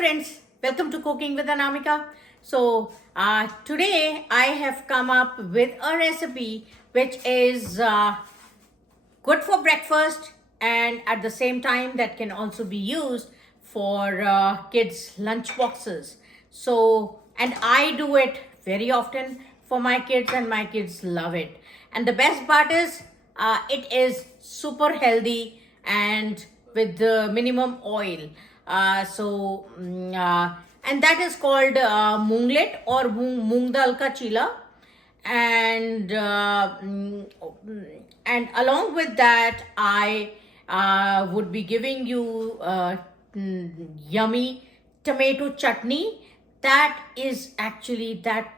friends, welcome to Cooking with Anamika. Today I have come up with a recipe which is good for breakfast and at the same time that can also be used for kids' lunch boxes. And I do it very often for my kids and my kids love it. And the best part is it is super healthy and with the minimum oil. And that is called moonglet or moong dal ka chila. And along with that, I would be giving you yummy tomato chutney. That is actually that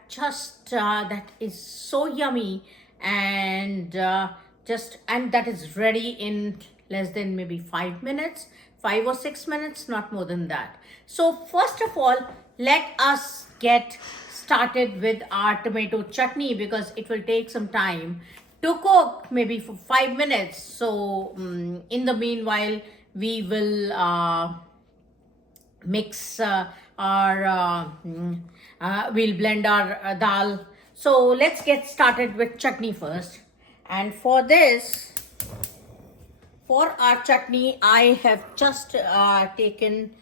is so yummy and and that is ready in less than maybe 5 minutes, 5 or 6 minutes, not more than that. So first of all, let us get started with our tomato chutney because it will take some time to cook, maybe for 5 minutes. So in the meanwhile, we will mix we'll blend our dal. So let's get started with chutney first. And for this, for our chutney, I have just taken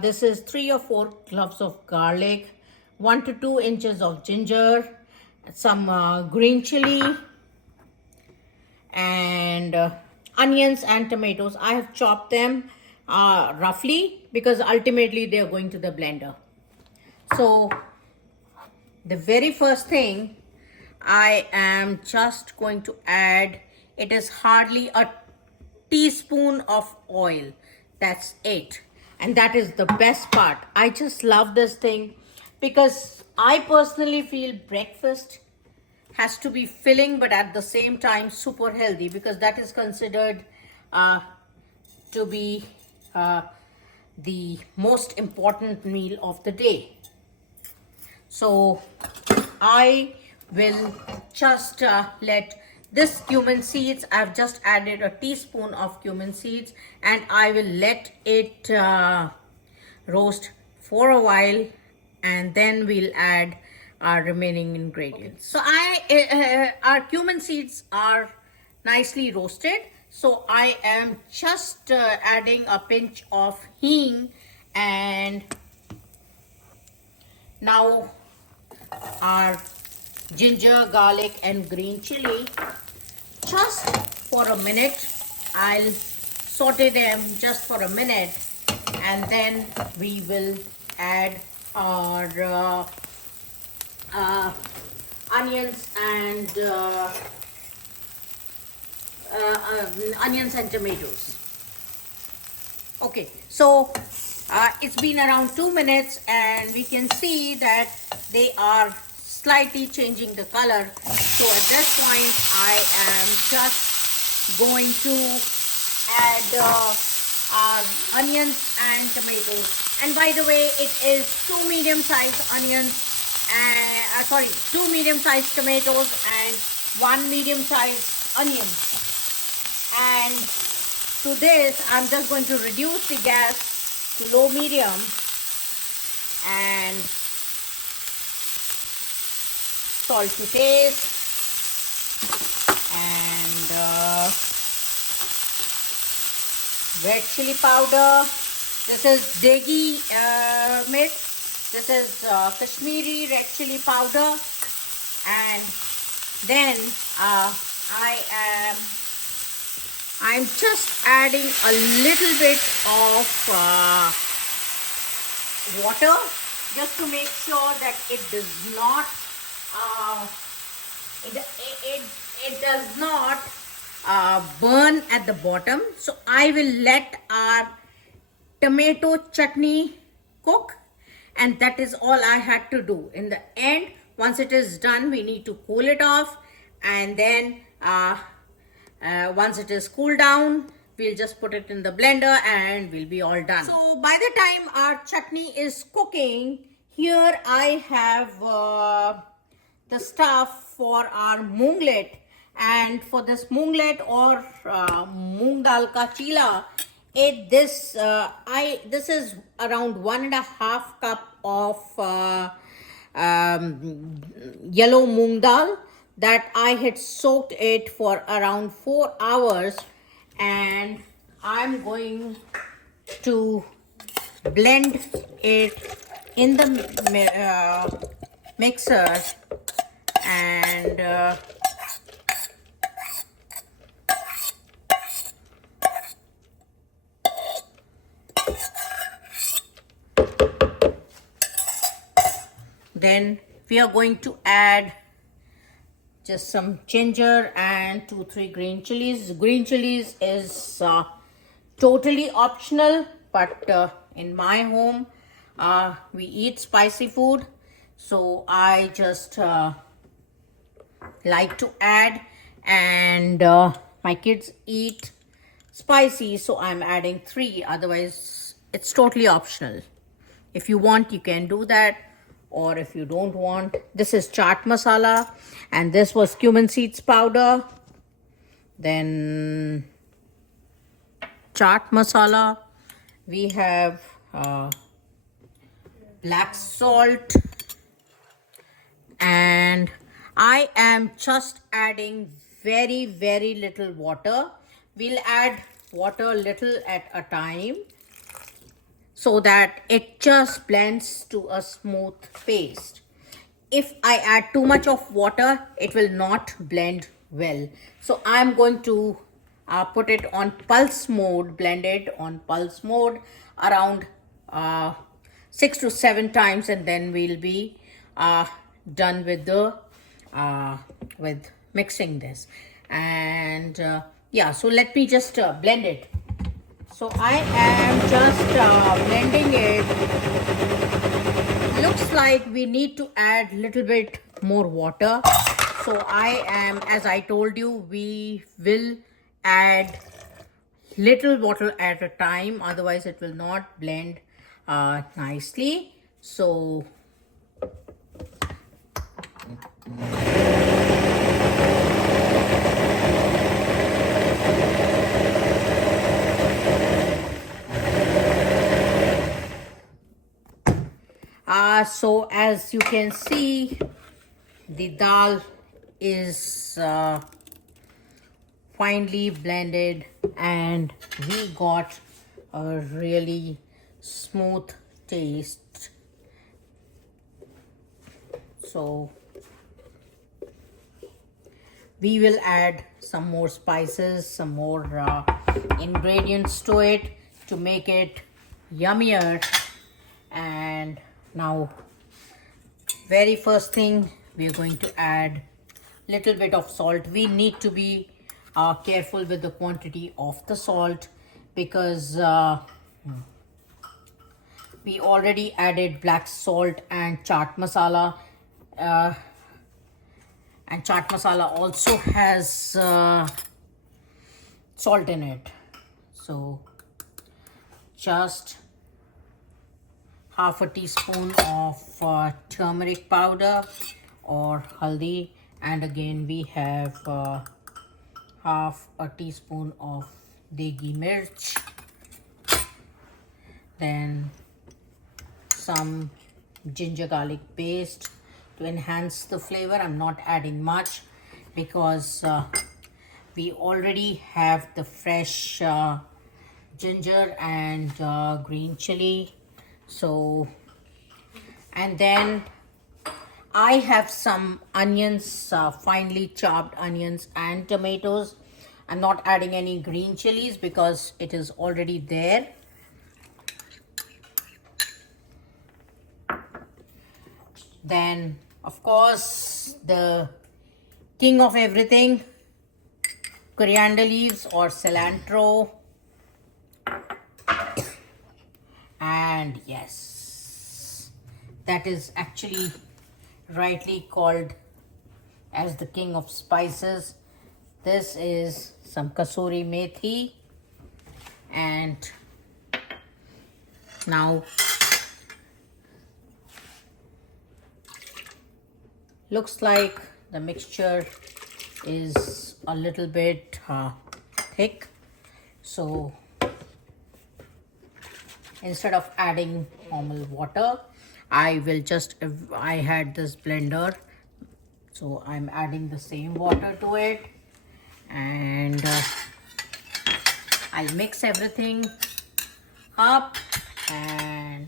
this is 3 or 4 cloves of garlic, 1 to 2 inches of ginger, some green chili, and onions and tomatoes. I have chopped them roughly because ultimately they are going to the blender. So the very first thing I am just going to add, it is hardly a teaspoon of oil. That's it. And that is the best part. I just love this thing because I personally feel breakfast has to be filling but at the same time super healthy, because that is considered to be the most important meal of the day. So I will just let this cumin seeds, I've just added a teaspoon of cumin seeds, and I will let it roast for a while, and then we'll add our remaining ingredients. So our cumin seeds are nicely roasted. So I am just adding a pinch of hing, and now our ginger, garlic and green chili. Just for a minute, I'll saute them just for a minute, and then we will add our onions and tomatoes. Okay, so it's been around 2 minutes and we can see that they are slightly changing the color. So at this point, I am just going to add our onions and tomatoes. And by the way, it is 2 medium-sized onions, and 2 medium-sized tomatoes and 1 medium-sized onion. And to this, I'm just going to reduce the gas to low medium and salt to taste, and red chili powder. This is Degi Mirch. This is Kashmiri red chili powder. And then I'm just adding a little bit of water just to make sure that it does not burn at the bottom. So I will let our tomato chutney cook, and that is all I had to do. In the end, once it is done, we need to cool it off, and then once it is cooled down, we'll just put it in the blender and we'll be all done. So by the time our chutney is cooking, here I have the stuff for our moonglet. And for this moonglet or moong dal ka chila, This is around 1.5 cup of yellow moong dal that I had soaked it for around 4 hours, and I'm going to blend it in the mixer, and then we are going to add just some ginger and 2-3 green chilies. Green chilies is totally optional, but in my home we eat spicy food, so I just like to add, and my kids eat spicy, so I'm adding 3. Otherwise it's totally optional. If you want, you can do that, or if you don't want, this is chaat masala, and this was cumin seeds powder, then chaat masala, we have black salt, and I am just adding very little water. We'll add water little at a time so that it just blends to a smooth paste. If I add too much of water, it will not blend well. So I'm going to put it on pulse mode, blend it on pulse mode around 6 to 7 times, and then we'll be done with the with mixing this. And yeah, so let me just blend it. So I am just blending it. Looks like we need to add little bit more water. So I am, as I told you, we will add little water at a time, otherwise it will not blend nicely. So so as you can see, the dal is finely blended, and we got a really smooth taste. So we will add some more spices, some more ingredients to it to make it yummier. And now, very first thing, we are going to add little bit of salt. We need to be careful with the quantity of the salt, because we already added black salt and chaat masala, and chaat masala also has salt in it. So just half a teaspoon of turmeric powder or haldi, and again we have half a teaspoon of degi mirch, then some ginger garlic paste to enhance the flavor. I'm not adding much because we already have the fresh ginger and green chili. So, and then I have some onions, finely chopped onions and tomatoes. I'm not adding any green chilies because it is already there. Then, of course, the king of everything, coriander leaves or cilantro. And yes, that is actually rightly called as the king of spices. This is some kasuri methi, and now looks like the mixture is a little bit thick, so instead of adding normal water, I will just, I had this blender, so I'm adding the same water to it, and I'll mix everything up, and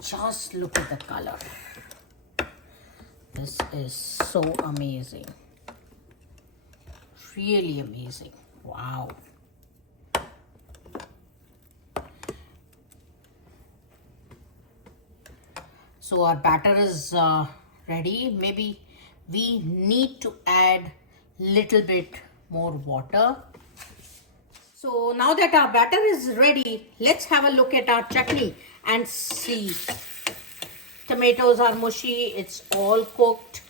just look at the color. This is so amazing, really amazing. Wow. So our batter is ready. Maybe we need to add little bit more water. So now that our batter is ready, let's have a look at our chutney and see. Tomatoes are mushy, it's all cooked.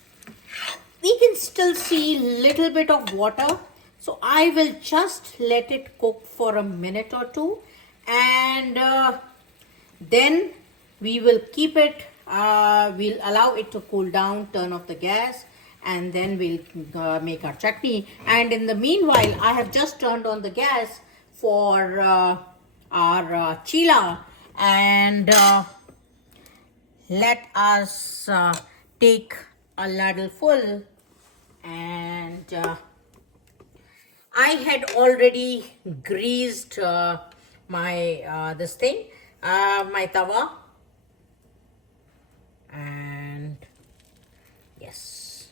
We can still see little bit of water. So I will just let it cook for a minute or two, and then we will keep it, we'll allow it to cool down, turn off the gas, and then we'll make our chutney. And in the meanwhile, I have just turned on the gas for our chila, and let us take a ladle full, and I had already greased my this thing, my tawa, and yes,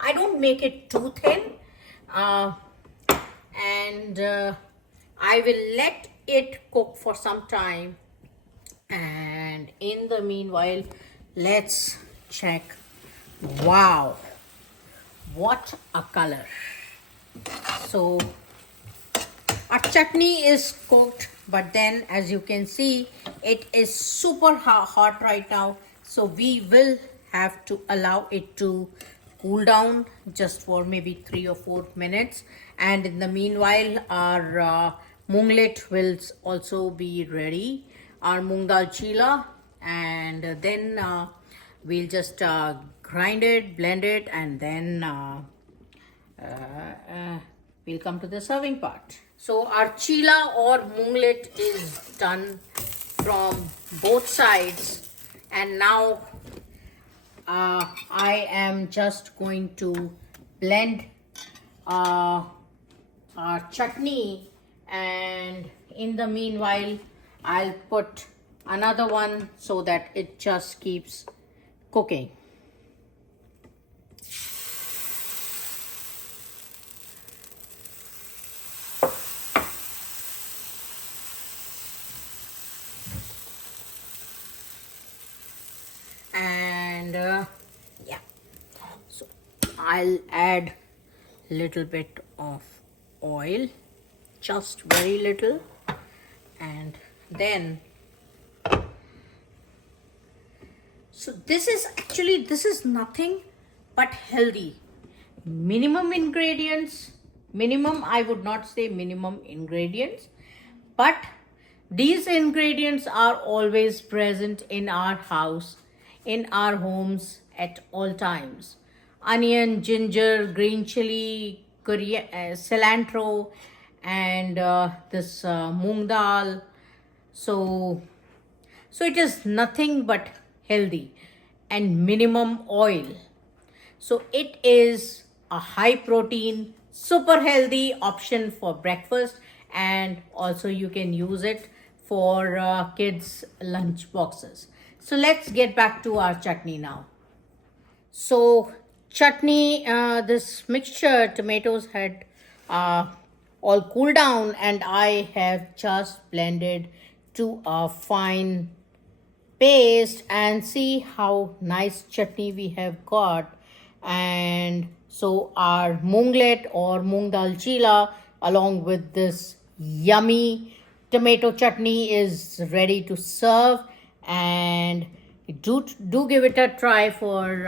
I don't make it too thin, and I will let it cook for some time, and in the meanwhile, let's check. Wow, what a color. So our chutney is cooked, but then as you can see, it is super hot right now, so we will have to allow it to cool down just for maybe 3 or 4 minutes. And in the meanwhile, our munglet will also be ready, our moong dal chila, and then we'll just grind it, blend it, and then we'll come to the serving part. So our chila or munglet is done from both sides, and now I am just going to blend our chutney, and in the meanwhile I'll put another one so that it just keeps cooking. And yeah, so I'll add little bit of oil, just very little, and then so this is nothing but healthy. Minimum ingredients, minimum, I would not say minimum ingredients, but these ingredients are always present in our house, in our homes at all times. Onion, ginger, green chili, cilantro, and this moong dal. So it is nothing but healthy, and minimum oil. So it is a high protein, super healthy option for breakfast, and also you can use it for kids' lunch boxes. So let's get back to our chutney now. So chutney, this mixture, tomatoes had all cooled down, and I have just blended to a fine paste, and see how nice chutney we have got. And so our munglet or moong dal chila along with this yummy tomato chutney is ready to serve. And do give it a try for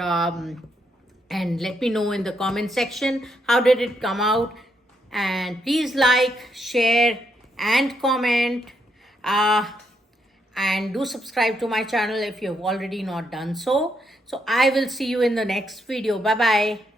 and let me know in the comment section how did it come out. And please like, share, and comment. and do subscribe to my channel if you have already not done so. So I will see you in the next video. Bye bye.